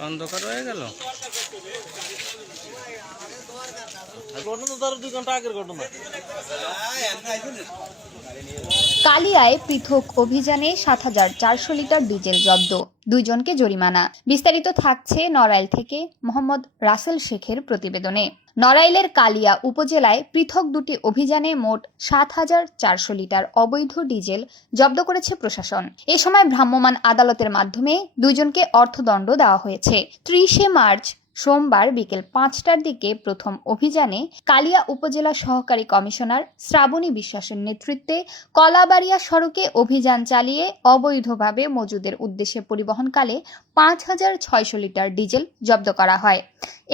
অন্ধকার হয়ে গেল। কালিয়ায় পৃথক অভিযানে ৭,৪০০ লিটার ডিজেল জব্দ, ২ জনকে জরিমানা। বিস্তারিত থাকছে নড়াইল থেকে মোহাম্মদ রাসেল শেখের প্রতিবেদনে। নড়াইলের কালিয়া উপজেলায় পৃথক ২টি অভিযানে মোট ৭,৪০০ লিটার অবৈধ ডিজেল জব্দ করেছে প্রশাসন। এ সময় ভ্রাম্যমাণ আদালতের মাধ্যমে ২ জনকে অর্থদণ্ড দেওয়া হয়েছে। ৩০শে মার্চ সোমবার বিকেল ৫টার দিকে প্রথম অভিযানে কালিয়া উপজেলা সহকারী কমিশনার শ্রাবণী বিশ্বাসের নেতৃত্বে কলাবাড়িয়া সড়কে অভিযান চালিয়ে অবৈধভাবে মজুদের উদ্দেশ্যে পরিবহনকালে ৫,৬০০ লিটার ডিজেল জব্দ করা হয়।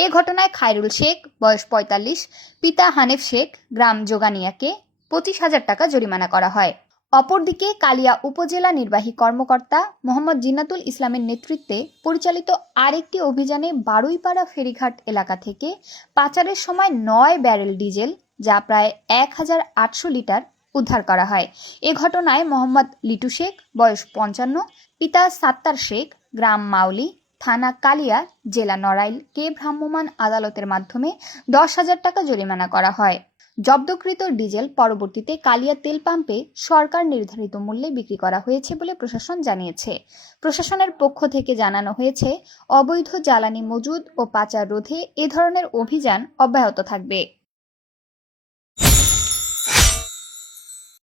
এ ঘটনায় খায়রুল শেখ বয়স ৪৫, পিতা হানেফ শেখ গ্রাম যোগানিয়াকে ২৫,০০০ টাকা জরিমানা করা হয়। অপরদিকে কালিয়া উপজেলা নির্বাহী কর্মকর্তা মোহাম্মদ জিন্নাতুল ইসলামের নেতৃত্বে পরিচালিত আরেকটি অভিযানে বারুইপাড়া ফেরিঘাট এলাকা থেকে পাচারের সময় ৯ ব্যারেল ডিজেল, যা প্রায় ১,৮০০ লিটার উদ্ধার করা হয়। এ ঘটনায় মোহাম্মদ লিটু শেখ বয়স ৫৫, পিতা সাত্তার শেখ গ্রাম মাউলি, থানা কালিয়া, জেলা নড়াইলকে ভ্রাম্যমাণ আদালতের মাধ্যমে ১০,০০০ টাকা জরিমানা করা হয়। জব্দকৃত ডিজেল পরবর্তীতে কালিয়া তেল পাম্পে সরকার নির্ধারিত মূল্যে বিক্রি করা হয়েছে বলে প্রশাসন জানিয়েছে। প্রশাসনের পক্ষ থেকে জানানো হয়েছে, অবৈধ জ্বালানি মজুদ ও পাচার রোধে এ ধরনের অভিযান অব্যাহত থাকবে।